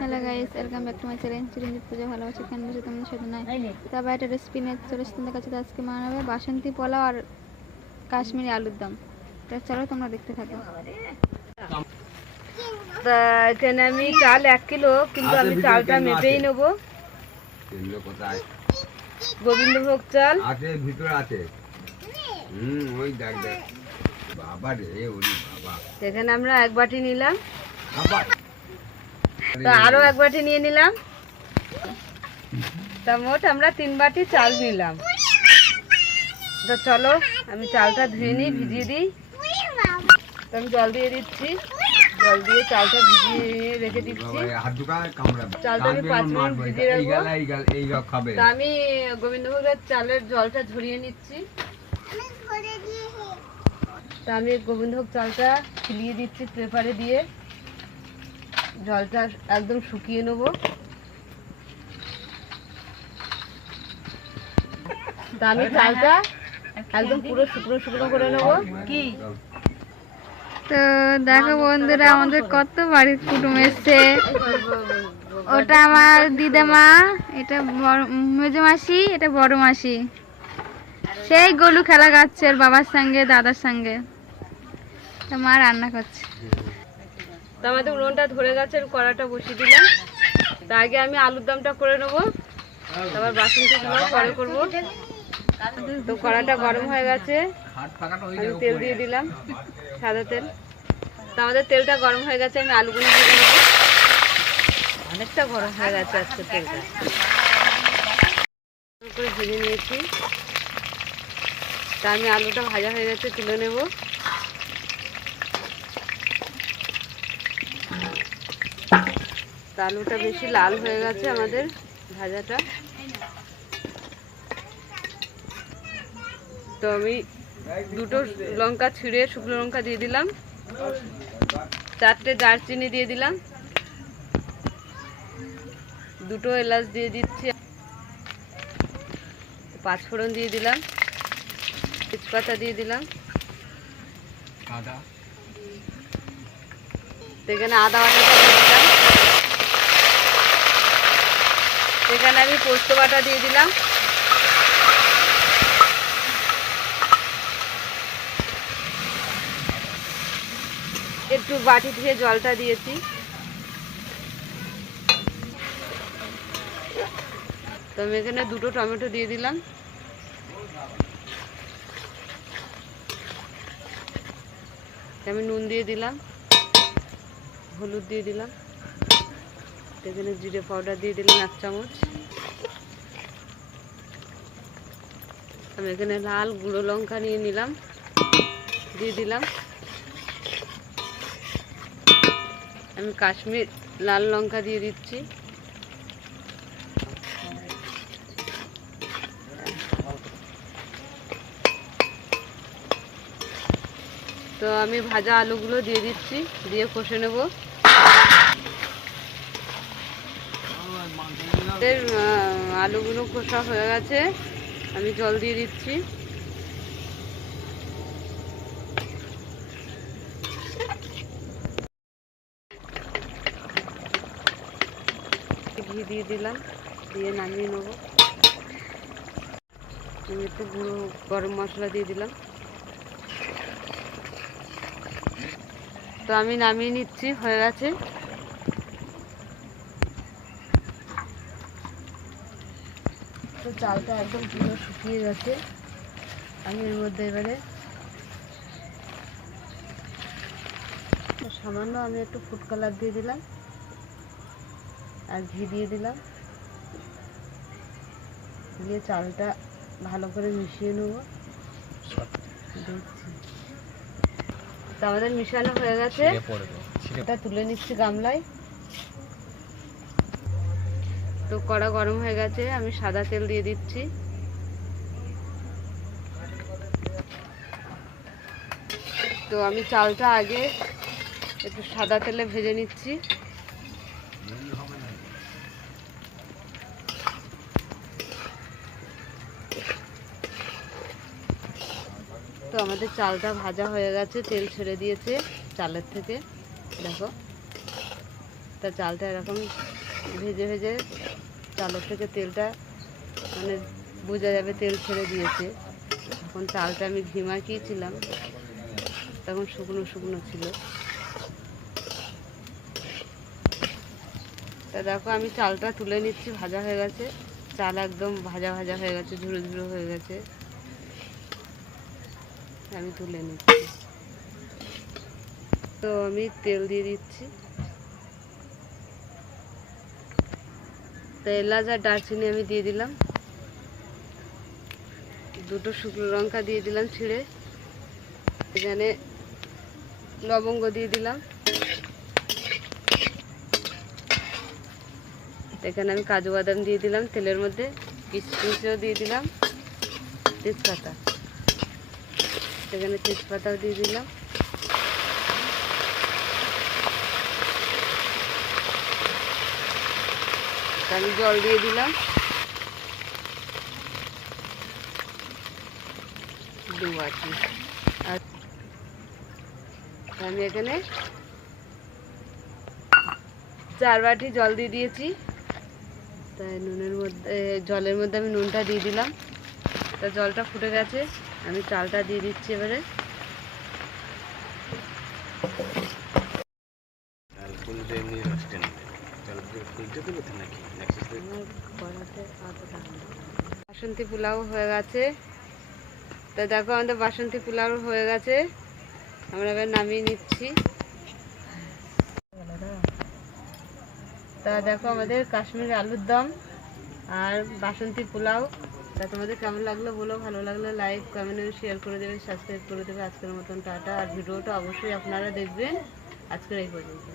Hello guys, welcome back to my channel Chiranjit Puja. ভালো আছে কেন বসে তোমাদের সাথে নয়। তারপর একটা রেসিপি নিয়ে চলে এসেছি তোমাদের কাছে। আজকে বানাবে বাসন্তী পোলাও আর কাশ্মীরি আলুর দম। চলো তোমরা দেখতে থাকো। তা এখানে আমি চাল 1 কিলো, কিন্তু আমি চালটা মেপেই নেবো। গোবিন্দভোগ চাল আছে, ভিতরে আছে। ওই দেখ দেখ বাবা রে, ওরে বাবা। এখানে আমরা 1 বাটি নিলাম, তা আরো 1 বাটি নিয়ে নিলাম, তা মোট আমরা 3 বাটি চাল নিলাম। তো চলো আমি চালটা ধুয়ে নিই, ভিজিয়ে দিই। তো আমি জল দিয়ে দিচ্ছি, জল দিয়ে চালটা ভিজিয়ে রেখে দিচ্ছি। চালটা আমি 5 মিনিট ভিজিয়ে রাখবো। তা আমি গোবিন্দভোগের চালের জলটা ঝরিয়ে নিচ্ছি। তা আমি গোবিন্দভোগ চালটা ছিলিয়ে দিচ্ছি পেপারে দিয়ে, জলটা একদম শুকিয়ে নেবো। তা আমি চালটা একদম পুরো শুকনো শুকনো করে নেবো। কি তো দেখো বন্ধুরা, আমাদের কত বাড়ির কুটুম এসছে। ওটা আমার দিদামা, এটা মেজো মাসি, এটা বড় মাসি। সেই গলু খেলা গাচ্ছে ওর বাবার সঙ্গে দাদার সঙ্গে। তো মা রান্না করছে। তো আমাদের উনুনটা ধরে গেছে, কড়াটা বসিয়ে দিলাম। তা আগে আমি আলুর দমটা করে নেবো, তারপর বাসন্তী পোলাও পরে করবো। তো কড়াটা গরম হয়ে গেছে, আমি তেল দিয়ে দিলাম, সাদা তেল। তো আমাদের তেলটা গরম হয়ে গেছে, আমি আলুগুলো ভেজে নেবো। অনেকটা গরম হয়ে গেছে আজকে তেলটা, করে ভেজে নিয়েছি। তা আমি আলুটা ভাজা হয়ে গেছে, তুলে নেব। তা আলুটা বেশি লাল হয়ে গেছে আমাদের ভাজাটা। তো আমি 2টো লঙ্কা ছিঁড়ে শুকনো লঙ্কা দিয়ে দিলাম, 4টে দারচিনি দিয়ে দিলাম, 2টো এলাচ দিয়ে দিচ্ছি, 5 ফোড়ন দিয়ে দিলাম, তেজপাতা দিয়ে দিলাম, এখানে আদা বাটাটা দিয়ে দিলাম, এখানে আমি পোস্ত বাটা দিয়ে দিলাম, একটু বাটি ধুয়ে জলটা দিয়েছি। তো আমি এখানে 2টো টমেটো দিয়ে দিলাম, আমি নুন দিয়ে দিলাম, হলুদ দিয়ে দিলাম, এখানে জিরে পাউডার দিয়ে দিলাম 1 চামচ। আমি এখানে লাল গুঁড়ো লঙ্কা নিয়ে নিলাম, দিয়ে দিলাম। আমি কাশ্মীর লাল লঙ্কা দিয়ে দিচ্ছি। তো আমি ভাজা আলুগুলো দিয়ে দিচ্ছি, দিয়ে কষে নেব। আলুগুলো কষা হয়ে গেছে, আমি জল দিয়ে দিচ্ছি। ঘি দিয়ে দিলাম, দিয়ে নামিয়ে নেব। আমি একটু গুঁড়ো গরম মশলা দিয়ে দিলাম। তো আমি নামিয়ে নিচ্ছি, হয়ে গেছে। তো চালটা একদম পুরো শুকিয়ে গেছে। আমি এর মধ্যে এবারে সামান্য আমি একটু ফুড কালার দিয়ে দিলাম আর ঘি দিয়ে দিলাম, দিয়ে চালটা ভালো করে মিশিয়ে নেব। দেখছি তো আমাদের মিশানো হয়ে গেছে, এটা তুলে নিচ্ছি গামলায়। তো কড়া গরম হয়ে গেছে, আমি সাদা তেল দিয়ে দিচ্ছি। তো আমি চালটা আগে একটু সাদা তেলে ভেজে নিচ্ছি। তো আমাদের চালটা ভাজা হয়ে গেছে, তেল ছেড়ে দিয়েছে চালের থেকে, দেখো। তা চালটা এরকম ভেজে ভেজে চালের থেকে তেলটা মানে বোঝা যাবে তেল ছেড়ে দিয়েছে। এখন চালটা আমি ঘি মাখিয়েছিলাম, তখন শুকনো শুকনো ছিল। তা দেখো আমি চালটা তুলে নিচ্ছি, ভাজা হয়ে গেছে, চাল একদম ভাজা ভাজা হয়ে গেছে, ঝুড়ো ঝুড়ো হয়ে গেছে, আমি তুলে নিচ্ছি। তো আমি তেল দিয়ে দিচ্ছি, তো এলাচ আর দারচিনি আমি দিয়ে দিলাম, দুটো শুকনো লঙ্কা দিয়ে দিলাম ছিঁড়ে, এখানে লবঙ্গ দিয়ে দিলাম, এখানে আমি কাজু বাদাম দিয়ে দিলাম তেলের মধ্যে, কিশমিশও দিয়ে দিলাম, তেজপাতা, এখানে তেজপাতাও দিয়ে দিলাম, আমি জল দিয়ে দিলাম, দু বাটি। আর আমি এখানে 4 বাটি জল দিয়ে দিয়েছি। তাই নুনের মধ্যে জলের মধ্যে আমি নুনটা দিয়ে দিলাম, তা জলটা ফুটে গেছে, আমি চালটা দিয়ে দিচ্ছি এবারে। বাসন্তী পোলাও হয়ে গেছে। তা দেখো আমাদের বাসন্তী পোলাও হয়ে গেছে, আমরা এবার নামিয়ে নিচ্ছি। তা দেখো আমাদের কাশ্মীরি আলুর দম আর বাসন্তী পোলাও। তা তোমাদের কেমন লাগলো বলো, ভালো লাগলে লাইক কমেন্ট শেয়ার করে দেবে, সাবস্ক্রাইব করে দেবে। আজকের মতন টাটা। আর ভিডিওটা অবশ্যই আপনারা দেখবেন। আজকের এই পর্যন্ত।